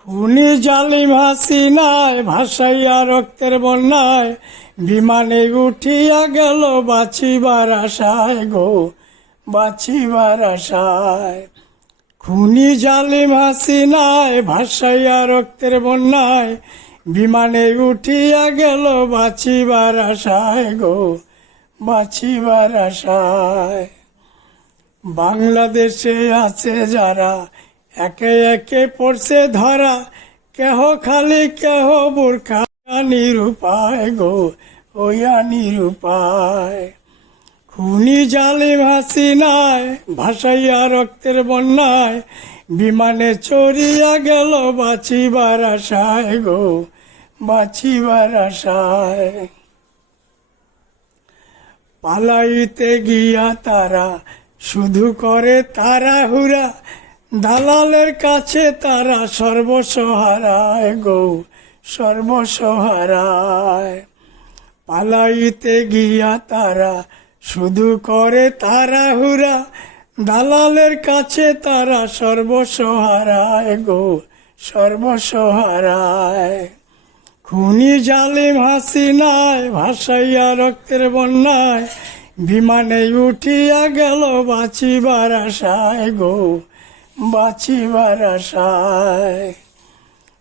খুনি জালিম হাসিনায় ভাসাইয়া রক্তের বন্যায় বিমানে উঠিয়া গেল বাঁচিবার আশায় গো, বাঁচিবার আশায়। খুনি জালিম হাসিনায় ভাসাইয়া রক্তের বন্যায় বিমানে উঠিয়া গেল বাঁচিবার আশায় গো, বাঁচিবার আশায়। বাংলাদেশে আছে যারা একে একে পড়ছে ধরা, কেহ খালি কেহ বোরখা, নিরুপায় গো ওয়া নিরুপায়। খুনি জালিম হাসিনায় ভাসাইয়া রক্তের বন্যায় বিমানে চড়িয়া গেল বাঁচিবার আশায় গো, বাঁচিবার আশায়। পালাইতে গিয়া তারা শুধু করে তাড়াহুড়া, দালালের কাছে তারা সর্বস্ব হারায় গো, সর্বস্ব হারায়। পালাইতে গিয়া তারা শুধু করে তাড়াহুড়া, দালালের কাছে তারা সর্বস্ব হারায় গো, সর্বস্ব হারায়। খুনি জালিম হাসিনায় ভাসাইয়া রক্তের বন্যায় বিমানে উঠিয়া গেল বাঁচিবার আশায় গো, বাঁচিবার আশায়।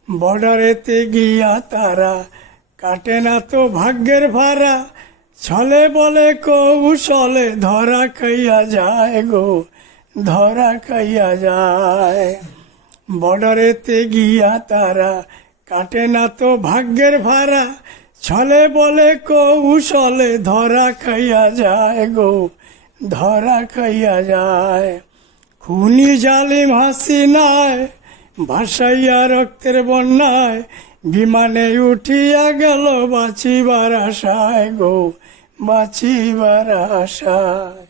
বর্ডারেতে গিয়া তারা কাটে না তো ভাগ্যের ভাড়া, ছলে বলে কৌশলে ধরা খাইয়া যায় গো, ধরা খাইয়া যায়। বর্ডারেতে গিয়া তারা কাটে না তো ভাগ্যের ভাড়া, ছলে বলে কৌশলে ধরা খাইয়া যায় গো, ধরা খাইয়া যায়। খুনি জালিম হাসিনায় ভাসাইয়া রক্তের বন্যায় বিমানে উঠিয়া গেল বাঁচিবার আশায় গো, বাঁচিবার আশায়।